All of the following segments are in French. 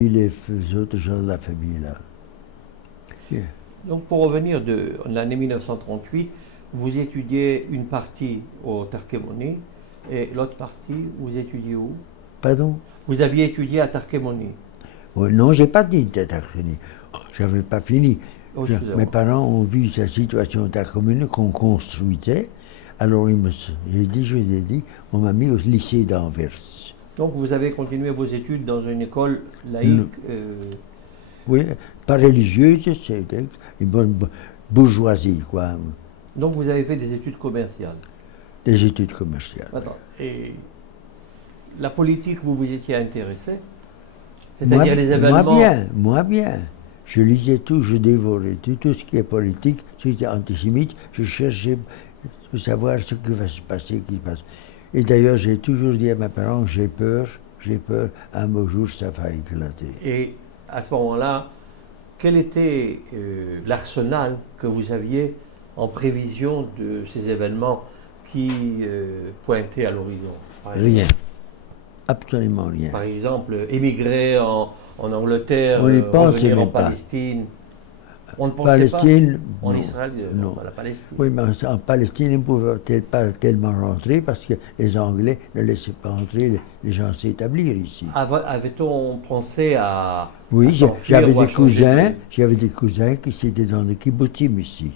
les autres gens de la famille là. Yeah. Donc pour revenir de l'année 1938, vous étudiez une partie au Tarkemoni et l'autre partie, vous étudiez où? Pardon? Vous aviez étudié à Tarkemoni. Oh, non, j'ai pas dit Tarkemoni. J'avais pas fini. Oh, Mes parents ont vu sa situation au Tarkemoni qu'on construisait. Alors je lui ai dit, on m'a mis au lycée d'Anvers. Donc vous avez continué vos études dans une école laïque. Oui, pas religieuse, c'était une bonne bourgeoisie, quoi. Donc vous avez fait des études commerciales. Des études commerciales. Attends, et la politique, vous vous étiez intéressé? C'est-à-dire les événements. Moi bien. Je lisais tout, je dévorais tout ce qui est politique, ce qui était antisémite. Je cherchais de savoir ce qui va se passer, qui passe. Et d'ailleurs, j'ai toujours dit à mes parents, j'ai peur, un beau jour ça va éclater. Et à ce moment-là, quel était l'arsenal que vous aviez en prévision de ces événements qui pointaient à l'horizon? Rien. Absolument rien. Par exemple, émigrer en Angleterre, on y pensait revenir en même pas. Palestine. On ne pensait Palestine, pas en non, Israël, non. Pas la Palestine. Oui, mais en Palestine, ils ne pouvaient pas tellement rentrer parce que les Anglais ne laissaient pas entrer les gens s'établir ici. Avait-on pensé à... Oui, j'avais des cousins qui étaient dans des kibbutzim ici.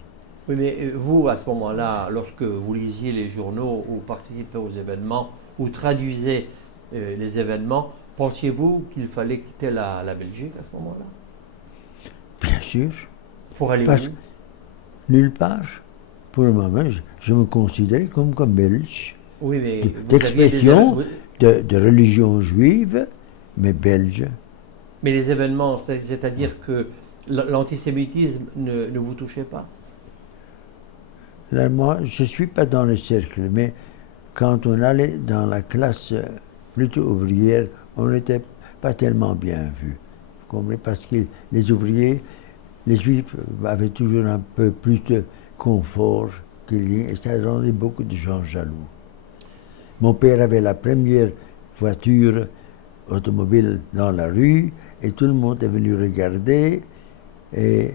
Oui, mais vous, à ce moment-là, lorsque vous lisiez les journaux ou participez aux événements ou traduisez les événements, pensiez-vous qu'il fallait quitter la Belgique à ce moment-là? Bien sûr. Pour aller Parce où? Nulle part. Pour le moment, je me considérais comme belge. Oui, mais d'expression de religion juive, mais belge. Mais les événements, c'est-à-dire que l'antisémitisme ne vous touchait pas? Là, moi, je ne suis pas dans le cercle, mais quand on allait dans la classe plutôt ouvrière, on n'était pas tellement bien vu. Vous comprenez? Parce que les ouvriers, les juifs avaient toujours un peu plus de confort et ça rendait beaucoup de gens jaloux. Mon père avait la première voiture automobile dans la rue et tout le monde est venu regarder et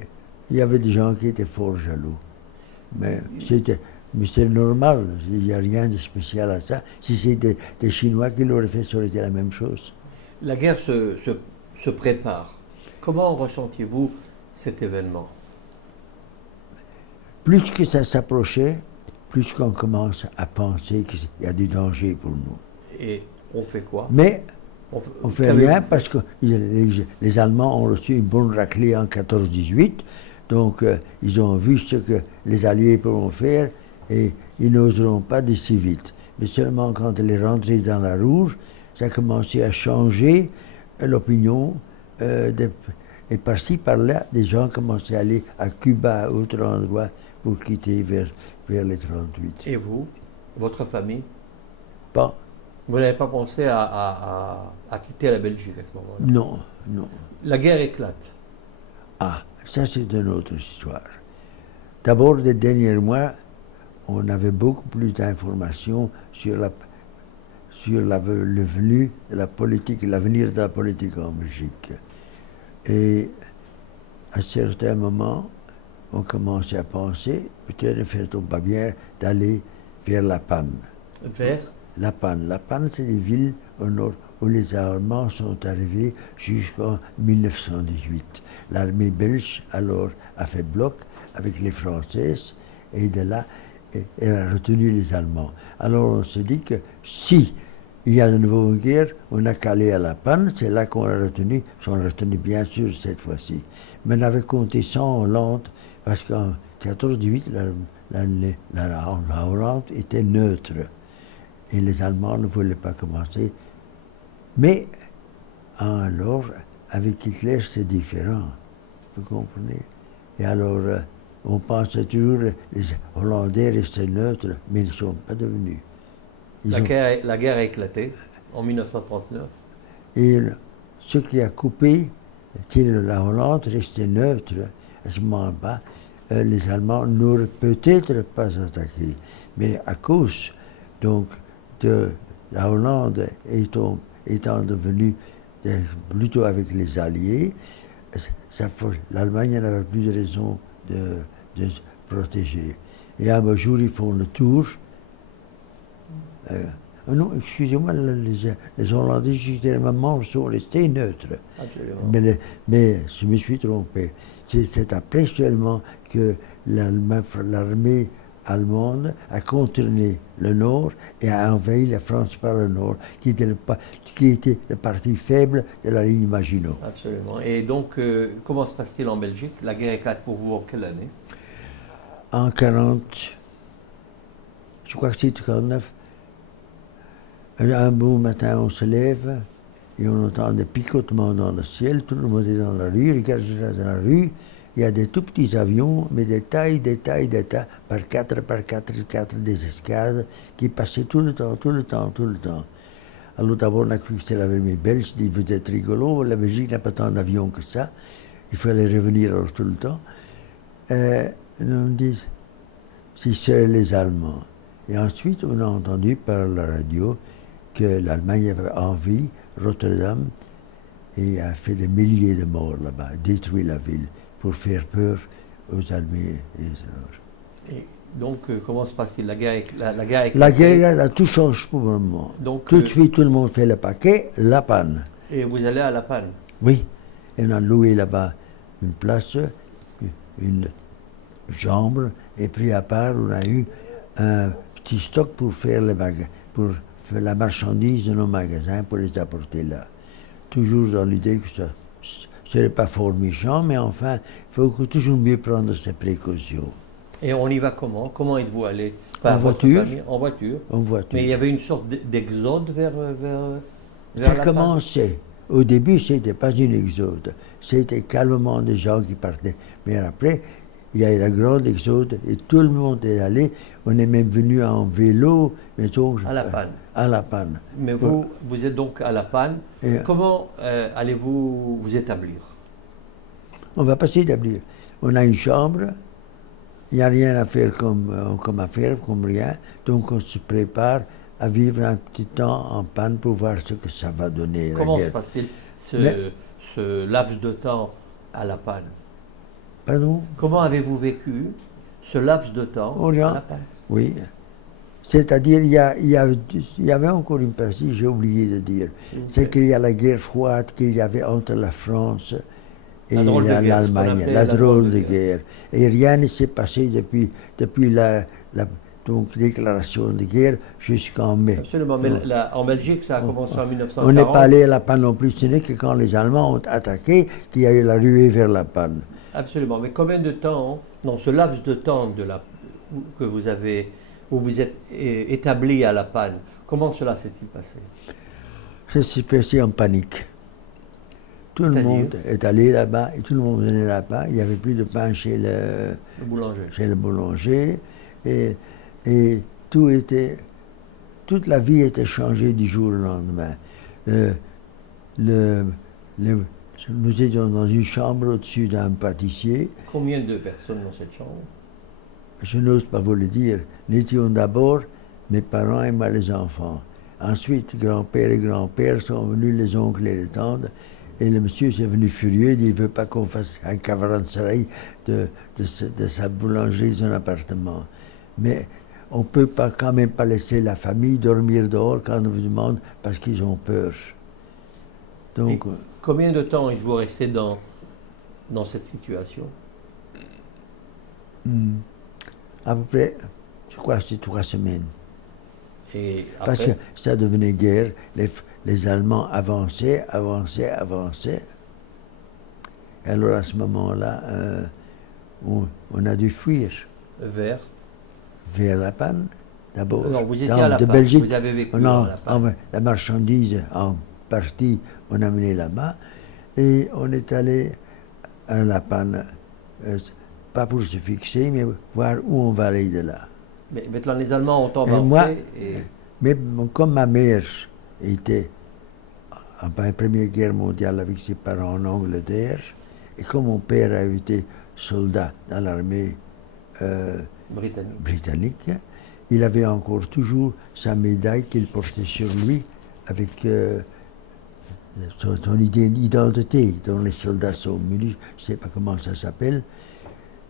il y avait des gens qui étaient fort jaloux. Mais c'est normal, il n'y a rien de spécial à ça. Si c'était des Chinois qui l'auraient fait, ça aurait été la même chose. La guerre se prépare. Comment ressentiez-vous cet événement? Plus que ça s'approchait, plus qu'on commence à penser qu'il y a du danger pour nous. Et on fait quoi? Mais on fait rien parce que les Allemands ont reçu une bonne raclée en 14-18. Donc, ils ont vu ce que les Alliés pourront faire et ils n'oseront pas d'ici vite. Mais seulement quand elle est rentrée dans la Rouge, ça a commencé à changer l'opinion. Et par-ci, par-là, des gens commençaient à aller à Cuba, à autre endroit, pour quitter vers les 38. Et vous, votre famille? Pas. Vous n'avez pas pensé à quitter la Belgique à ce moment-là? Non, non. La guerre éclate. Ah, ça c'est une autre histoire. D'abord, les derniers mois, on avait beaucoup plus d'informations sur le venu de la politique, l'avenir de la politique en Belgique. Et à certains moments, on commençait à penser, peut-être ne fait-on pas bien d'aller vers La Panne. Vers La Panne. La Panne, c'est des villes au nord où les Allemands sont arrivés jusqu'en 1918. L'armée belge, alors, a fait bloc avec les Françaises et de là, elle a retenu les Allemands. Alors on se dit que si il y a de nouveau une guerre, on a calé à La Panne, c'est là qu'on a retenu, bien sûr cette fois-ci. Mais on avait compté 100 Hollande, parce qu'en 14-18, la Hollande était neutre. Et les Allemands ne voulaient pas commencer. Mais alors, avec Hitler, c'est différent. Vous comprenez? Et alors, on pensait toujours les Hollandais restaient neutres, mais ils ne sont pas devenus. La guerre a éclaté en 1939. Et ce qui a coupé, c'est la Hollande restait neutre. À ce moment-là, les Allemands n'auraient peut-être pas attaqué. Mais à cause donc, de la Hollande étant devenue plutôt avec les Alliés. L'Allemagne n'avait plus de raison de se protéger. Et un jour, ils font le tour. Non, excusez-moi, les Hollandais, généralement, sont restés neutres. Absolument. Mais je me suis trompé. C'est après seulement que l'armée allemande a contourné le nord et a envahi la France par le nord, qui était le parti faible de la ligne Maginot. Absolument. Et donc, comment se passe-t-il en Belgique? La guerre éclate pour vous en quelle année? En 40, je crois que c'est 49, un beau matin, on se lève et on entend des picotements dans le ciel. Tout le monde est dans la rue, regarde dans la rue. Il y a des tout petits avions, mais des tailles, par quatre, des escadres qui passaient tout le temps. Alors d'abord, on a cru que c'était l'armée belge, dit vous êtes rigolo, la Belgique n'a pas tant d'avions que ça. Il fallait revenir alors tout le temps. On me dit, si c'est les Allemands. Et ensuite, on a entendu par la radio que l'Allemagne avait envahi Rotterdam et a fait des milliers de morts là-bas, détruit la ville pour faire peur aux Allemands. Et donc, comment se passe-t-il? La guerre La guerre, là, tout change pour le moment. Donc, tout de suite, tout le monde fait le paquet, la panne. Et vous allez à La Panne? Oui, et on a loué là-bas une place, une chambre, et puis à part, on a eu un petit stock pour faire la marchandise de nos magasins, pour les apporter là. Toujours dans l'idée que ça ne serait pas fort méchant, mais enfin, il faut toujours mieux prendre ses précautions. Et on y va comment? Comment êtes-vous allé? En voiture. En voiture. En voiture. Mais il y avait une sorte d'exode vers Ça La Panne? commençait. Au début, ce n'était pas une exode. C'était calmement des gens qui partaient. Mais après, il y a eu la grande exode et tout le monde est allé. On est même venu en vélo. À La Panne. À La Panne. Mais vous êtes donc à La Panne. Et Comment allez-vous vous établir? on ne va pas s'établir. On a une chambre. Il n'y a rien à faire comme affaire, comme rien. Donc on se prépare à vivre un petit temps en panne pour voir ce que ça va donner. Comment se passe-t-il ce laps de temps à La Panne? Pardon? Comment avez-vous vécu ce laps de temps à La Panne? Oui. C'est-à-dire, il y avait encore une partie, j'ai oublié de dire. C'est qu'il y a la guerre froide qu'il y avait entre la France et l'Allemagne, la drôle de guerre. Et rien ne s'est passé depuis la déclaration de guerre jusqu'en mai. Absolument, mais en Belgique, ça a commencé en 1940. On n'est pas allé à La Panne non plus, ce n'est que quand les Allemands ont attaqué qu'il y a eu la ruée vers La Panne. Absolument, mais combien de temps, dans ce laps de temps que vous avez, où vous êtes établi à La Panne, comment cela s'est-il passé? Ça s'est passé en panique. Tout le monde est allé là-bas et tout le monde venait là-bas. Il n'y avait plus de pain chez le boulanger. Et toute la vie était changée du jour au lendemain. Nous étions dans une chambre au-dessus d'un pâtissier. Combien de personnes dans cette chambre? Je n'ose pas vous le dire. Nous étions d'abord mes parents et moi les enfants. Ensuite, grand-père et grand-père sont venus, les oncles et les tantes. Et le monsieur est venu furieux, il ne veut pas qu'on fasse un caravansérail de sa boulangerie, son appartement. Mais on ne peut pas, quand même pas laisser la famille dormir dehors quand on vous demande parce qu'ils ont peur. Donc, combien de temps êtes-vous resté dans cette situation? À peu près, je crois que c'est 3 semaines. Et après? Parce que ça devenait guerre. Les Allemands avançaient. Et alors à ce moment-là, on a dû fuir. Vers La Panne, d'abord. Non, vous étiez à La Panne, Belgique, vous avez vécu à La Panne. La marchandise, en partie, on a amené là-bas. Et on est allé à La Panne, pas pour se fixer, mais voir où on va aller de là. Mais maintenant, les Allemands ont avancé. Mais comme ma mère était en Première Guerre mondiale avec ses parents en Angleterre, et comme mon père a été soldat dans l'armée britannique, il avait encore toujours sa médaille qu'il portait sur lui avec son identité dont les soldats sont munis, je ne sais pas comment ça s'appelle.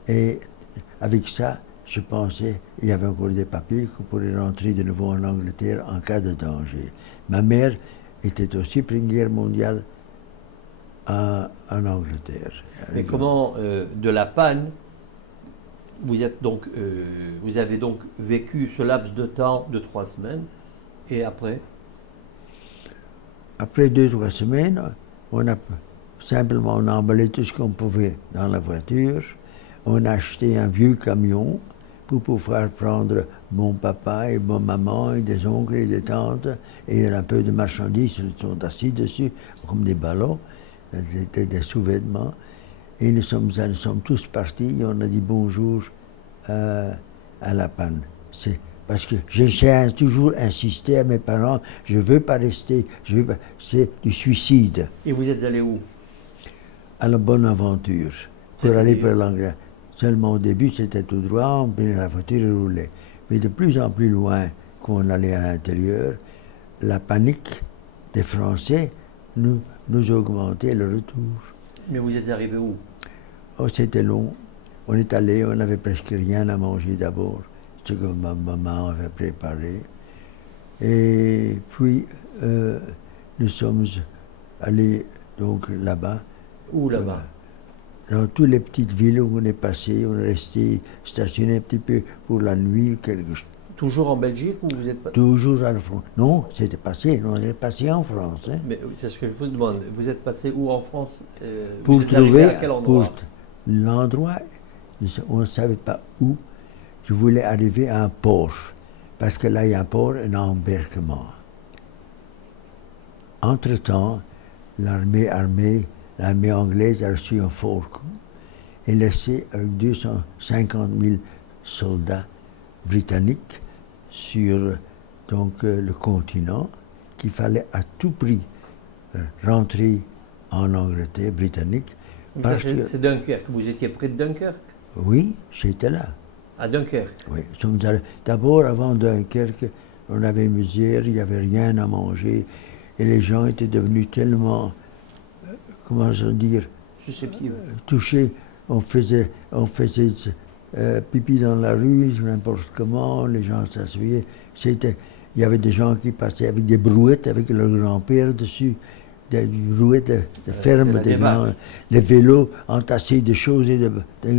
Et avec ça, je pensais, il y avait encore des papiers qu'on pourrait rentrer de nouveau en Angleterre en cas de danger. Ma mère était aussi Première Guerre mondiale en Angleterre. Mais comment, de la panne, vous avez donc vécu ce laps de temps de 3 semaines, et après? Après 2-3 semaines, on a emballé tout ce qu'on pouvait dans la voiture. On a acheté un vieux camion pour pouvoir prendre mon papa et ma maman et des oncles et des tantes et un peu de marchandises. Ils sont assis dessus comme des ballons. C'était des sous-vêtements. Et nous sommes tous partis et on a dit bonjour à la panne. Parce que j'ai toujours insisté à mes parents, je ne veux pas rester, c'est du suicide. Et vous êtes allé où? À la bonne aventure, pour aller pour l'Angleterre. Seulement au début, c'était tout droit, on prenait la voiture et roulait. Mais de plus en plus loin qu'on allait à l'intérieur, la panique des Français nous augmentait le retour. Mais vous êtes arrivé où? Oh, c'était long. On est allé, on n'avait presque rien à manger d'abord, ce que ma maman avait préparé. Et puis, nous sommes allés donc là-bas. Où là-bas? Dans toutes les petites villes où on est passé, on est resté stationné un petit peu pour la nuit. Toujours en Belgique ou vous êtes pas... Toujours à la France. Non, c'était passé, on est passé en France. Hein. Mais c'est ce que je vous demande. Vous êtes passé où en France? Pour vous êtes trouver à quel endroit? L'endroit, on ne savait pas où. Je voulais arriver à un port, parce que là, il y a un port, un embarquement. Entre-temps, l'armée anglaise a reçu un fort coup et laissé avec 250 000 soldats britanniques sur le continent qu'il fallait à tout prix rentrer en Angleterre britannique. C'est Dunkerque. Vous étiez près de Dunkerque? Oui, j'étais là. À Dunkerque? Oui. D'abord, avant Dunkerque, on avait misère, il n'y avait rien à manger et les gens étaient devenus tellement comment dire, touché. On faisait pipi dans la rue, n'importe comment, les gens s'asseyaient. Il y avait des gens qui passaient avec des brouettes, avec leur grand-père dessus, des brouettes de ferme, des gens, les vélos entassés de choses, et de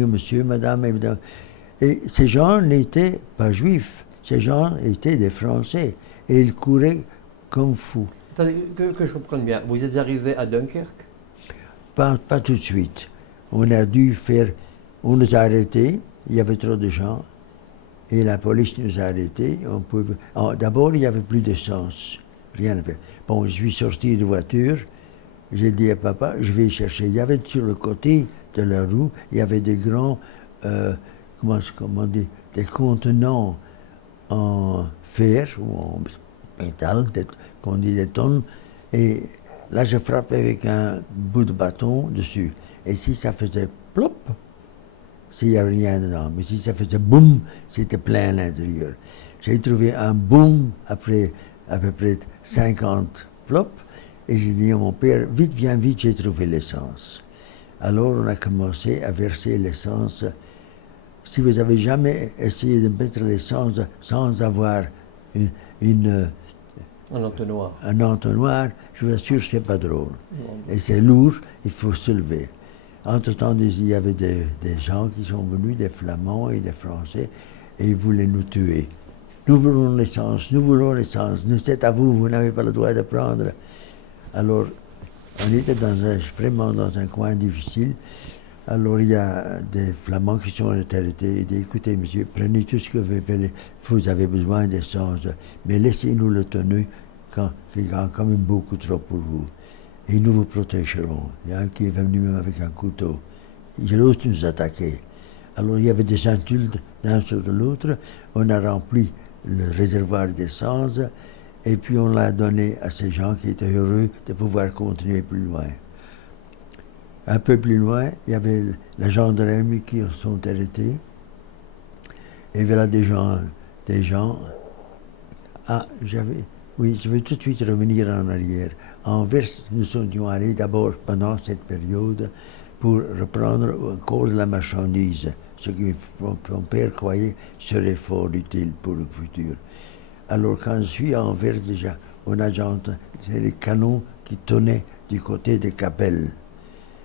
monsieur, madame et madame. Et ces gens n'étaient pas juifs, ces gens étaient des Français, et ils couraient comme fous. Attendez, que je comprenne bien, vous êtes arrivé à Dunkerque? Pas tout de suite. On nous a arrêtés, il y avait trop de gens, et la police nous a arrêtés. D'abord, il n'y avait plus d'essence, rien à faire. Bon, je suis sorti de voiture, j'ai dit à papa, je vais chercher. Il y avait sur le côté de la roue, il y avait des grands, comment dire, des contenants en fer ou en métal, qu'on dit des tonnes, et là, je frappais avec un bout de bâton dessus. Et si ça faisait plop, s'il n'y avait rien dedans. Mais si ça faisait boum, c'était plein à l'intérieur. J'ai trouvé un boum après à peu près 50 plop. Et j'ai dit à mon père, vite, viens vite, j'ai trouvé l'essence. Alors, on a commencé à verser l'essence. Si vous avez jamais essayé de mettre l'essence sans avoir un entonnoir. Un entonnoir, je vous assure, c'est pas drôle. Et c'est lourd, il faut se lever. Entre-temps, il y avait des gens qui sont venus, des Flamands et des Français, et ils voulaient nous tuer. Nous voulons l'essence, c'est à vous, vous n'avez pas le droit de prendre. Alors, on était vraiment dans un coin difficile. Alors, il y a des Flamands qui sont arrêtés et disent, écoutez, monsieur, prenez tout ce que vous avez besoin d'essence, mais laissez-nous le tenir quand il y a quand même beaucoup trop pour vous. Et nous vous protégerons. Il y a un qui est venu même avec un couteau. Il ose nous attaquer. Alors, il y avait des insultes d'un sur l'autre. On a rempli le réservoir d'essence et puis on l'a donné à ces gens qui étaient heureux de pouvoir continuer plus loin. Un peu plus loin, il y avait la gendarmerie qui sont arrêtés. Et voilà des gens. Ah, Oui, je vais tout de suite revenir en arrière. À Anvers, nous sommes allés d'abord pendant cette période pour reprendre encore de la marchandise, ce que mon père croyait serait fort utile pour le futur. Alors quand je suis à Anvers déjà, on a déjà entendu les canons qui tonnaient du côté de Capelle.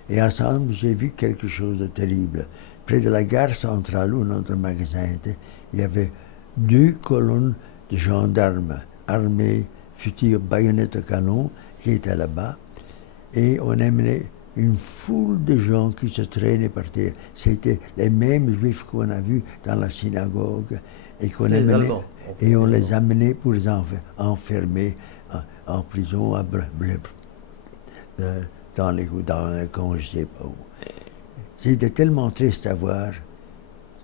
Et ensemble, j'ai vu quelque chose de terrible. Près de la gare centrale où notre magasin était, il y avait 2 colonnes de gendarmes armés, fusils, baïonnettes, canons, qui étaient là-bas. Et on amenait une foule de gens qui se traînaient par terre. C'était les mêmes juifs qu'on a vus dans la synagogue et qu'on amenait. Allemands. Et on les amenait pour les enfermer en prison à dans les camps, je ne sais pas où. C'était tellement triste à voir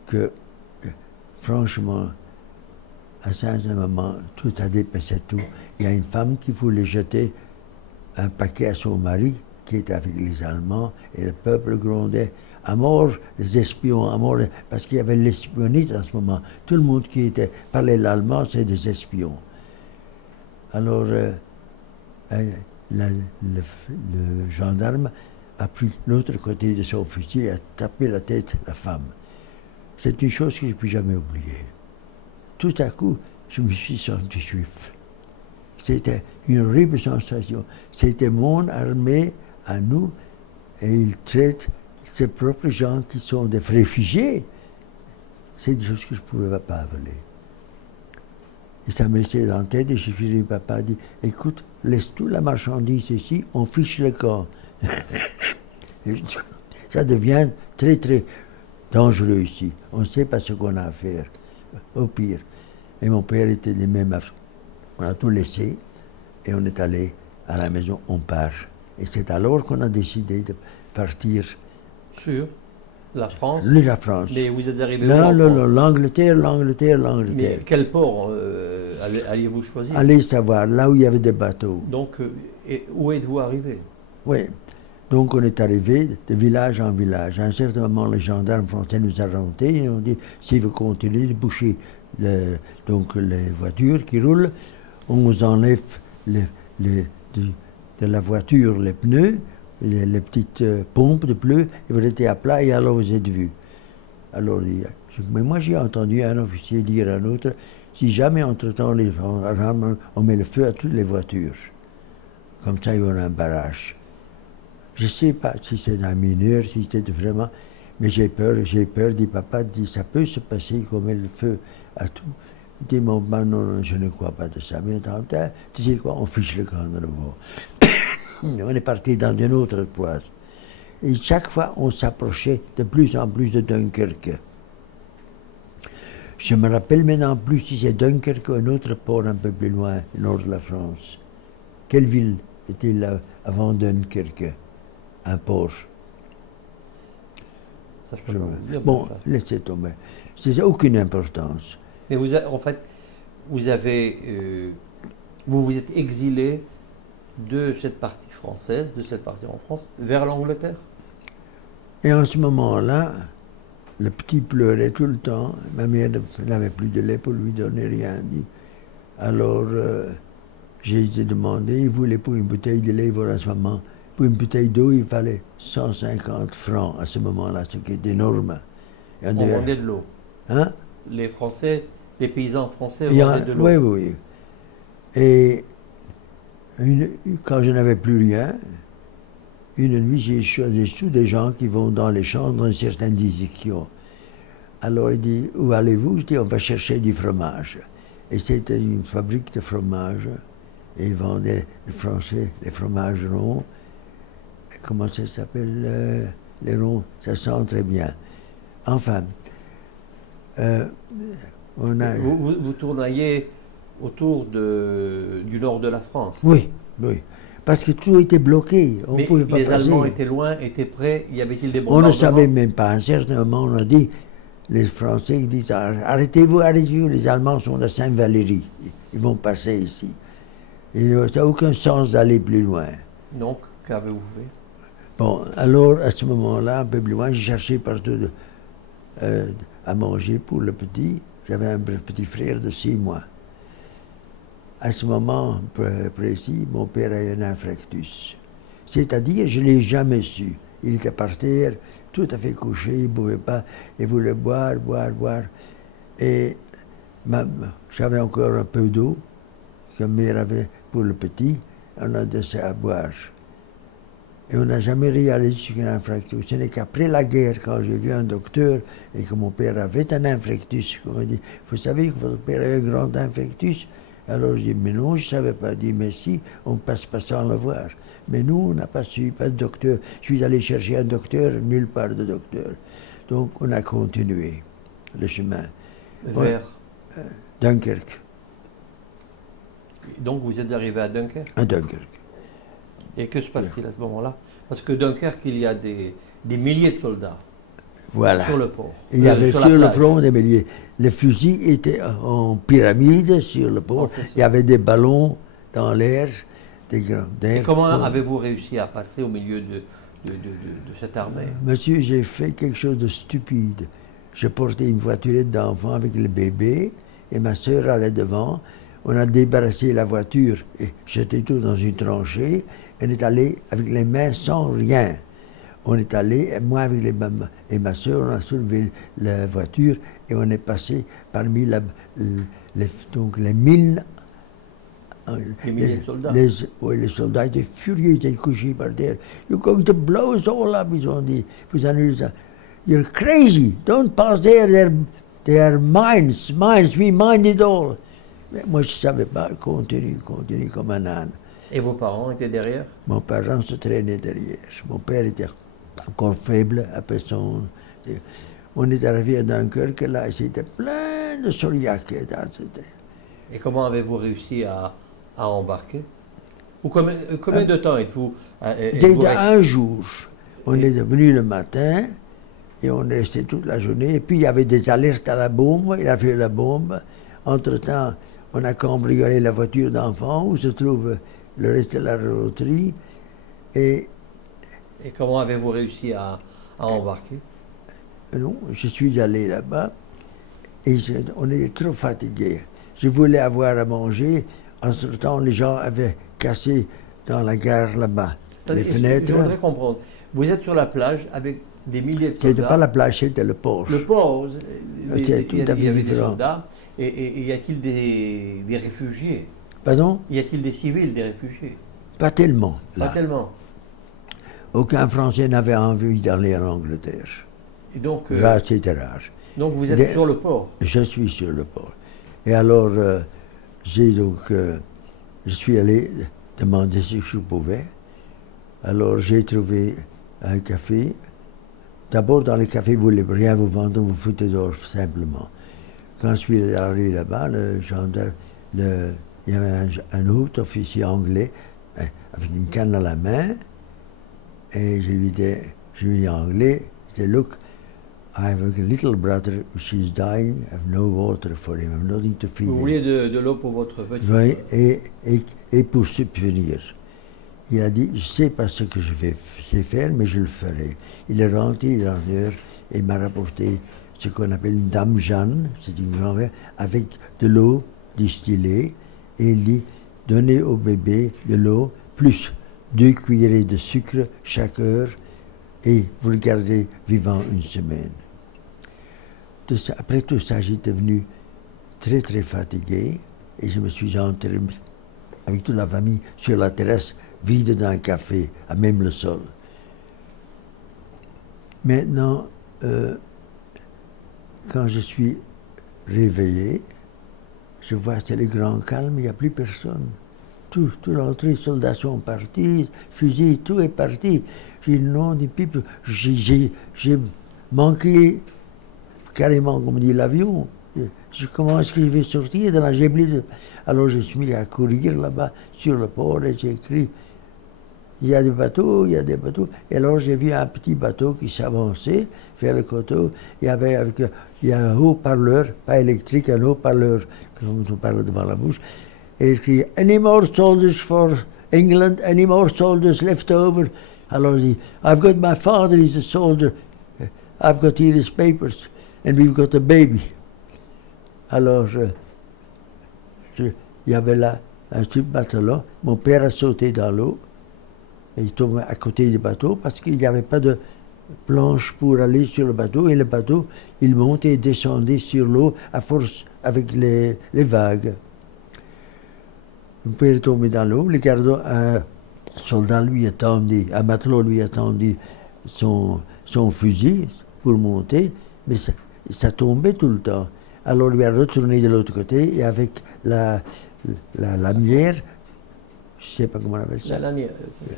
que, franchement, à un certain moment, tout a dépassé tout. Il y a une femme qui voulait jeter un paquet à son mari, qui était avec les Allemands, et le peuple grondait à mort les espions, à mort, parce qu'il y avait l'espionnite en ce moment. Tout le monde qui parlait l'allemand, c'est des espions. Alors, le gendarme a pris l'autre côté de son fusil et a tapé la tête de la femme. C'est une chose que je ne peux jamais oublier. Tout à coup, je me suis senti juif. C'était une horrible sensation. C'était mon armée à nous, et ils traitent ces propres gens qui sont des réfugiés. C'est des choses que je ne pouvais pas avaler. Et ça me restait dans la tête, et je suis dit, papa a dit, écoute, laisse toute la marchandise ici, on fiche le camp. Ça devient très, très dangereux ici. On ne sait pas ce qu'on a à faire, au pire. Et mon père était des mêmes. On a tout laissé, et on est allé à la maison, on part. Et c'est alors qu'on a décidé de partir. Sur la France. La France. Mais vous êtes arrivé Non, où non, non, l'Angleterre. Mais quel port alliez-vous choisir? Allez savoir, là où il y avait des bateaux. Donc, où êtes-vous arrivé? Oui. Donc on est arrivé de village en village. À un certain moment, les gendarmes français nous ont arrêtés et ont dit, si vous continuez de boucher donc les voitures qui roulent, on vous enlève de la voiture les pneus, les petites pompes de pneus, et vous étiez à plat et alors vous êtes vus. Alors, mais moi j'ai entendu un officier dire à un autre, si jamais entre-temps on met le feu à toutes les voitures. Comme ça il y aura un barrage. Je ne sais pas si c'est un mineur, si c'était vraiment, mais j'ai peur, dit papa, ça peut se passer qu'on met le feu à tout. Il dit, non, je ne crois pas de ça. Mais tu sais quoi, on fiche le camp de nouveau. On est parti dans une autre poisse. Et chaque fois, on s'approchait de plus en plus de Dunkerque. Je me rappelle maintenant plus si c'est Dunkerque ou un autre port un peu plus loin, au nord de la France. Quelle ville était là avant Dunkerque? Un port. Ça, je peux pas vous dire. Bon, laissez tomber. C'est aucune importance. Mais en fait, vous vous êtes exilé de cette partie française, de cette partie en France, vers l'Angleterre. Et en ce moment-là, le petit pleurait tout le temps. Ma mère n'avait plus de lait pour lui donner rien. Alors, j'ai demandé, il voulait pour une bouteille de lait, voilà, en ce moment. Pour une bouteille d'eau, il fallait 150 francs à ce moment-là, ce qui est énorme. On vendait de l'eau. Hein? Les Français, les paysans français vendaient de l'eau. Oui, oui. Et quand je n'avais plus rien, une nuit, j'ai choisi tous des gens qui vont dans les champs dans une certaine direction. Alors il dit, où allez-vous? Je dis, on va chercher du fromage. Et c'était une fabrique de fromage. Et ils vendaient les fromages ronds. Comment ça s'appelle? Les ronds, ça sent très bien. Enfin, on a... Vous tournoyez autour du nord de la France. Oui, oui. Parce que tout était bloqué. On mais pouvait pas les passer. Allemands étaient loin, étaient prêts. Y avait-il des On bombardements? ne savait même pas. À un certain moment, on a dit, les Français disent, arrêtez-vous, les Allemands sont à Sainte-Valérie. Ils vont passer ici. Et ça n'a aucun sens d'aller plus loin. Donc, qu'avez-vous fait? Bon, alors, à ce moment-là, un peu plus loin, j'ai cherché partout à manger pour le petit. J'avais un petit frère de 6 mois. à ce moment précis, mon père a eu un infarctus. C'est-à-dire, je ne l'ai jamais su. Il était par terre, tout à fait couché, il ne pouvait pas, il voulait boire. Et j'avais encore un peu d'eau que mère avait pour le petit, on a laissé à boire. Et on n'a jamais réalisé ce qu'un infarctus. Ce n'est qu'après la guerre, quand j'ai vu un docteur et que mon père avait un infarctus, qu'on m'a dit, vous savez que votre père a un grand infarctus? Alors je dis, mais non, je ne savais pas. Il dit, mais si, on ne passe pas sans le voir. Mais nous, on n'a pas su, pas de docteur. Je suis allé chercher un docteur, nulle part de docteur. Donc on a continué le chemin. Vers Dunkerque. Donc vous êtes arrivé à Dunkerque. À Dunkerque. Et que se passe-t-il à ce moment-là? Parce que Dunkerque, il y a des milliers de soldats Voilà. sur le port. Il y avait sur la le plage. front des milliers. Les fusils étaient en pyramide sur le port. Il y avait des ballons dans l'air, des grands. Et comment avez-vous réussi à passer au milieu de cette armée? Monsieur, j'ai fait quelque chose de stupide. Je portais une voiturette d'enfant avec le bébé et ma sœur allait devant. On a débarrassé la voiture et jeté tout dans une tranchée. On est allé avec les mains sans rien. On est allé, moi avec et ma soeur, on a soulevé la voiture et on est passé parmi les mines. Les milliers de soldats. Les soldats étaient furieux, ils étaient couchés par terre. You're going to blow us all up, ils ont dit. Vous annulez ça. You're crazy, don't pass there, they're mines, we mined it all. Mais moi, je ne savais pas, continue comme un âne. Et vos parents étaient derrière? Mon parent se traînait derrière. Mon père était encore faible, après son... On est arrivé à Dunkerque, là, c'était plein de Soliaques. Et comment avez-vous réussi à embarquer? Ou combien de temps êtes-vous C'était un jour. On est venu le matin et on est resté toute la journée. Et puis il y avait des alertes à la bombe, il a fait la bombe. Entre-temps, on a cambriolé la voiture d'enfant où se trouve le reste de la roterie. Et comment avez-vous réussi à embarquer? Non, je suis allé là-bas et on était trop fatigués. Je voulais avoir à manger. Entre-temps, les gens avaient cassé dans la gare là-bas les fenêtres. Je voudrais comprendre. Vous êtes sur la plage avec des milliers de soldats. C'était pas la plage, c'était le port. Le port, C'était tout à fait il y avait différent. des soldats. Et y a-t-il des réfugiés? Pardon? Y a-t-il des civils, des réfugiés? Pas tellement. Là. Pas tellement. Aucun Français n'avait envie d'aller en Angleterre. Et donc, Là, c'était rare. Donc vous êtes sur le port? Je suis sur le port. Et alors, je suis allé demander si je pouvais. Alors, j'ai trouvé un café. D'abord, dans les cafés, vous ne voulez rien vous vendre, vous foutez dehors simplement. Quand je suis arrivé là-bas, le gendarme, il y avait un autre officier anglais avec une canne à la main. Et je lui dis en anglais, je dis, look, I have a little brother, she's dying, I have no water for him, I have nothing to feed him. Vous voulez de l'eau pour votre petit? Oui, et pour subvenir. Il a dit, je ne sais pas ce que je vais faire, mais je le ferai. Il est rentré dehors et il m'a rapporté ce qu'on appelle une dame Jeanne, c'est une grand verre, avec de l'eau distillée, et il dit, donnez au bébé de l'eau, plus 2 cuillerées de sucre chaque heure, et vous le gardez vivant une semaine. Après tout ça, j'étais devenu très très fatigué, et je me suis enterré avec toute la famille sur la terrasse vide d'un café, à même le sol. Maintenant, quand je suis réveillé, je vois que c'est le grand calme, il n'y a plus personne. Tout l'entrée, les soldats sont partis, fusils, tout est parti. J'ai dit non, des pipes. J'ai manqué carrément, comme dit l'avion. Comment est-ce que je vais sortir de la géblide? Alors je suis mis à courir là-bas sur le port et j'ai écrit il y a des bateaux, il y a des bateaux. Et alors j'ai vu un petit bateau qui s'avançait vers le coteau. Il y a un haut-parleur, pas électrique, un haut-parleur, comme on parle devant la bouche. Et il crie, any more soldiers for England, any more soldiers left over? Alors il dit, I've got my father, he's a soldier. I've got here his papers. And we've got a baby. Alors, il y avait là un petit bateau-là. Mon père a sauté dans l'eau. Et il tombe à côté du bateau parce qu'il n'y avait pas de planche pour aller sur le bateau. Et le bateau, il montait et descendait sur l'eau à force avec les vagues. Mon père est tombé dans l'eau. Un soldat lui a tendu, un matelot lui a tendu son fusil pour monter, mais ça tombait tout le temps. Alors lui a retourné de l'autre côté et avec la lanière, je ne sais pas comment on appelle ça. La lanière,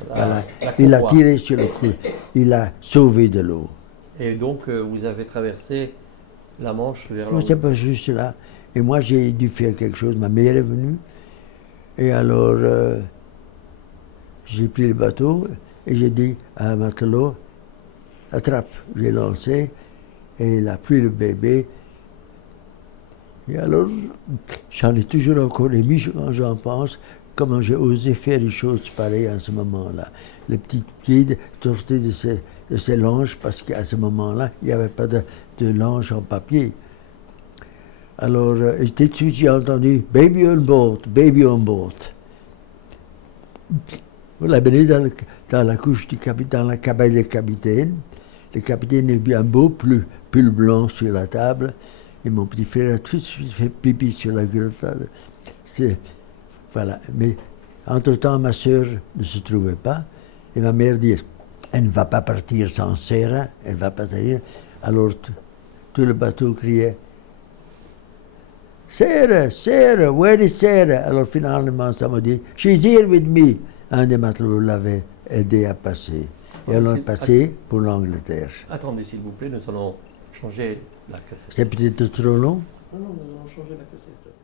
Voilà. la Il a courroie. tiré sur le cou. Il a sauvé de l'eau. Et donc, vous avez traversé la Manche vers Non, c'est pas juste là. Et moi, j'ai dû faire quelque chose. Ma mère est venue. Et alors, j'ai pris le bateau et j'ai dit à un matelot, attrape. J'ai lancé et il a pris le bébé. Et alors, j'en ai toujours encore ému quand j'en pense, comment j'ai osé faire une chose pareille à ce moment-là. Le petit pied sortait de ses langes parce qu'à ce moment-là, il n'y avait pas de lange en papier. Alors, tout de suite, j'ai entendu « Baby on board, baby on board ». On l'a mené dans la couche du capitaine, dans la cabine du capitaine. Le capitaine a mis un beau pull blanc sur la table. Et mon petit frère a tout de suite fait pipi sur la gueule. Voilà. Mais entre-temps, ma sœur ne se trouvait pas. Et ma mère dit, elle ne va pas partir sans Sarah, elle ne va pas partir. Alors tout le bateau criait, Sarah, Sarah, where is Sarah? Alors finalement, ça m'a dit, she's here with me. Un des matelots l'avait aidé à passer. Et on est passé pour l'Angleterre. Attendez, s'il vous plaît, nous allons changer la cassette. C'est peut-être trop long? Non, nous allons changer la cassette.